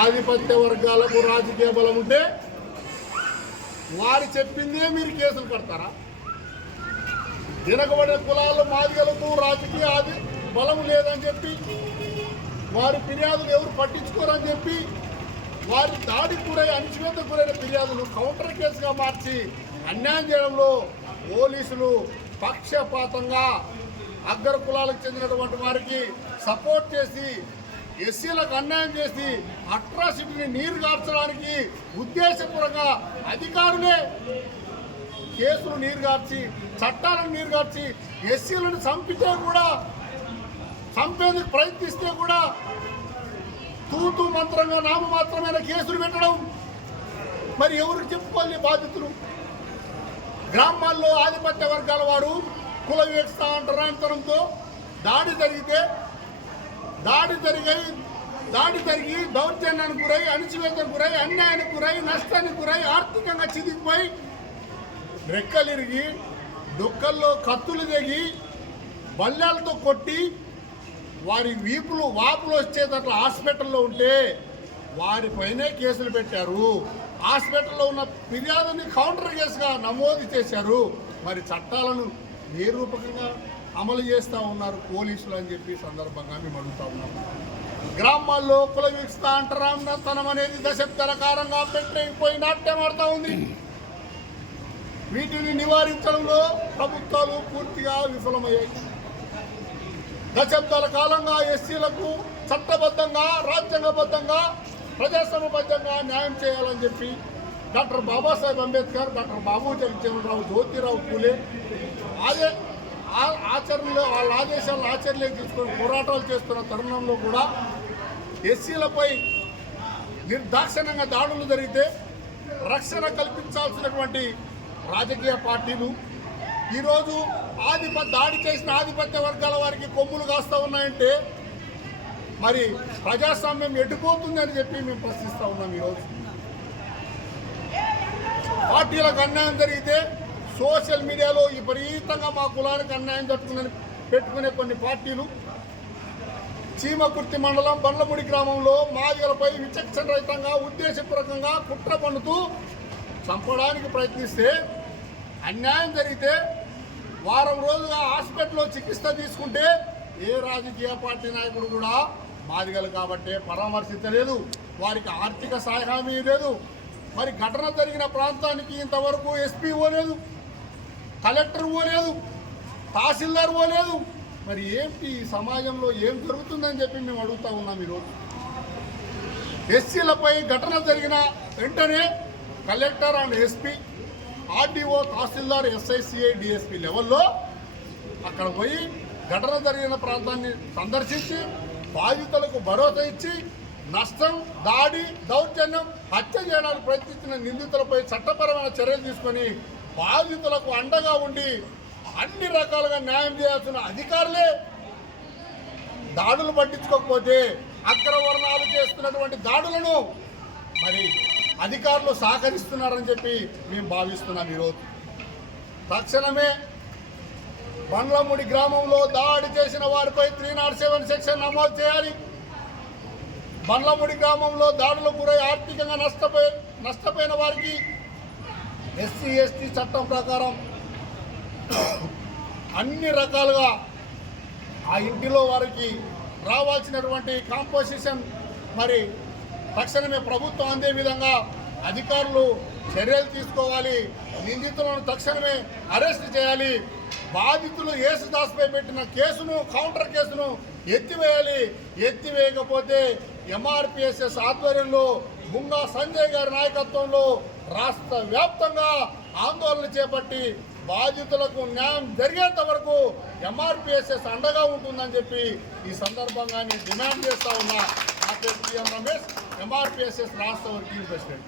ఆధిపత్య వర్గాలకు రాజకీయ బలం ఉంటే వారు చెప్పిందే మీరు కేసులు కడతారా? వెనకబడిన కులాలు మాదిగలకు రాజకీయ ఆది బలం లేదని చెప్పి వారి ఫిర్యాదులు ఎవరు పట్టించుకోరని చెప్పి వారి దాడికి గురై అణిచివేతకు గురైన ఫిర్యాదులు కౌంటర్ కేసుగా మార్చి అన్యాయం చేయడంలో పోలీసులు పక్షపాతంగా అగ్ర కులాలకు చెందినటువంటి వారికి సపోర్ట్ చేసి ఎస్సీలకు అన్యాయం చేసి అట్రాసిటీని నీరు కార్చడానికి ఉద్దేశపూర్వకంగా అధికారులే కేసులు నీరు కార్చి చట్టాలను నీరు కార్చి ఎస్సీలను చంపితే కూడా చంపేందుకు ప్రయత్నిస్తే కూడా తూతు మంత్రంగా నామమాత్రమైన కేసులు పెట్టడం మరి ఎవరికి చెప్పుకోవాలి బాధితులు గ్రామాల్లో ఆధిపత్య వర్గాల వారు కుల వివక్ష అంటరాంతరంతో దాడి జరిగితే దాడి జరిగాయి దాడి జరిగి దౌర్జన్యానికి గురై అణిచివేతకు గురై అన్యాయానికి గురై నష్టానికి గురై ఆర్థికంగా చిదిగిపోయి రెక్కలిరిగి డొక్కల్లో కత్తులు తెగి బల్లాలతో కొట్టి వారి వీపులు వాపులు వచ్చేటట్లు హాస్పిటల్లో ఉంటే వారిపైనే కేసులు పెట్టారు. హాస్పిటల్లో ఉన్న ఫిర్యాదుని కౌంటర్ కేసుగా నమోదు చేశారు. మరి చట్టాలను ఏ రూపకంగా అమలు చేస్తూ ఉన్నారు పోలీసులు అని చెప్పి సందర్భంగా మేము అడుగుతా ఉన్నాం. గ్రామాల్లో కుల అంటరాన్నతనం అనేది దశాబ్దాల కారంగా పెట్టయిపోయి నాట్యం ఆడుతూ ఉంది. వీటిని నివారించడంలో ప్రభుత్వాలు పూర్తిగా విఫలమయ్యాయి. దశాబ్దాల కాలంగా ఎస్సీలకు చట్టబద్ధంగా రాజ్యాంగబద్ధంగా ప్రజాస్వామ్యబద్ధంగా న్యాయం చేయాలని చెప్పి డాక్టర్ బాబాసాహెబ్ అంబేద్కర్ డాక్టర్ బాబు జగజ్జీవనరావు జ్యోతిరావు పూలే. అదే ఆచరణలో వాళ్ళ ఆదేశాలను ఆచరణలోకి తీసుకొని పోరాటాలు చేస్తున్న తరుణంలో కూడా ఎస్సీలపై నిర్దాక్షిణ్యంగా దాడులు జరిగితే రక్షణ కల్పించాల్సినటువంటి రాజకీయ పార్టీలు ఈరోజు ఆధిప దాడి చేసిన ఆధిపత్య వర్గాల వారికి కొమ్ములు కాస్తూ ఉన్నాయంటే మరి ప్రజాస్వామ్యం ఎటుపోతుందని చెప్పి మేము ప్రశ్నిస్తూ ఉన్నాం ఈరోజు. పార్టీలకు అన్యాయం జరిగితే సోషల్ మీడియాలో విపరీతంగా మా కులానికి అన్యాయం జరుగుతుందని పెట్టుకునే కొన్ని పార్టీలు. చీమకుర్తి మండలం బండ్లముడి గ్రామంలో మాదిగలపై విచక్షణ రహితంగా ఉద్దేశపూర్వకంగా కుట్ర పన్నుతూ చంపడానికి ప్రయత్నిస్తే అన్యాయం జరిగితే వారం రోజుగా హాస్పిటల్లో చికిత్స తీసుకుంటే ఏ రాజకీయ పార్టీ నాయకుడు కూడా మాదిగలు కాబట్టి పరామర్శించలేదు. వారికి ఆర్థిక సహాయం లేదు మరి ఘటన జరిగిన ప్రాంతానికి ఇంతవరకు ఎస్పీ లేదు. కలెక్టర్ పోలేదు తహసీల్దార్ పోలేదు. మరి ఏంటి ఈ సమాజంలో ఏం జరుగుతుందని చెప్పి మేము అడుగుతా ఉన్నాం ఈరోజు. ఎస్సీలపై ఘటన జరిగిన వెంటనే collector and SP RDO tahsildar SI CI DSP లెవెల్లో అక్కడ పోయి ఘటన జరిగిన ప్రాంతాన్ని సందర్శించి బాధితులకు భరోసా ఇచ్చి నష్టం దాడి దౌర్జన్యం హత్య చేయడానికి ప్రయత్నించిన నిందితులపై చట్టపరమైన చర్యలు తీసుకొని బాధితులకు అండగా ఉండి అన్ని రకాలుగా న్యాయం చేయాల్సిన అధికారులే దాడులు పట్టించుకోకపోతే అగ్రవర్ణాలు చేస్తున్నటువంటి దాడులను మరి అధికారులు సహకరిస్తున్నారని చెప్పి మేము భావిస్తున్నాం ఈరోజు. తక్షణమే బండ్లముడి గ్రామంలో దాడి చేసిన వారిపై త్రీ నాట్ సెవెన్ సెక్షన్ నమోదు చేయాలి. బండ్లముడి గ్రామంలో దాడులకు గురై ఆర్థికంగా నష్టపోయి నష్టపోయిన వారికి ఎస్సీ ఎస్టీ చట్టం ప్రకారం అన్ని రకాలుగా ఆ ఇంటిలో వారికి రావాల్సినటువంటి కాంపోజిషన్ మరి తక్షణమే ప్రభుత్వం అందే విధంగా అధికారులు చర్యలు తీసుకోవాలి నిందితులను తక్షణమే అరెస్ట్ చేయాలి బాధితులు యేసుదాస్పై పెట్టిన కేసును కౌంటర్ కేసును ఎత్తివేయాలి. ఎత్తివేయకపోతే ఎంఆర్పిఎస్ఎస్ ఆధ్వర్యంలో బుంగా సంజయ్ గారి నాయకత్వంలో రాష్ట్ర వ్యాప్తంగా ఆందోళన చేపట్టి బాధితులకు న్యాయం జరిగేంత వరకు ఎంఆర్పిఎస్ఎస్ అండగా ఉంటుందని చెప్పి ఈ సందర్భంగా నేను డిమాండ్ చేస్తా ఉన్నా. నా పేరు P M Ramesh M R P S S రాష్ట్ర వర్కింగ్ ప్రెసిడెంట్.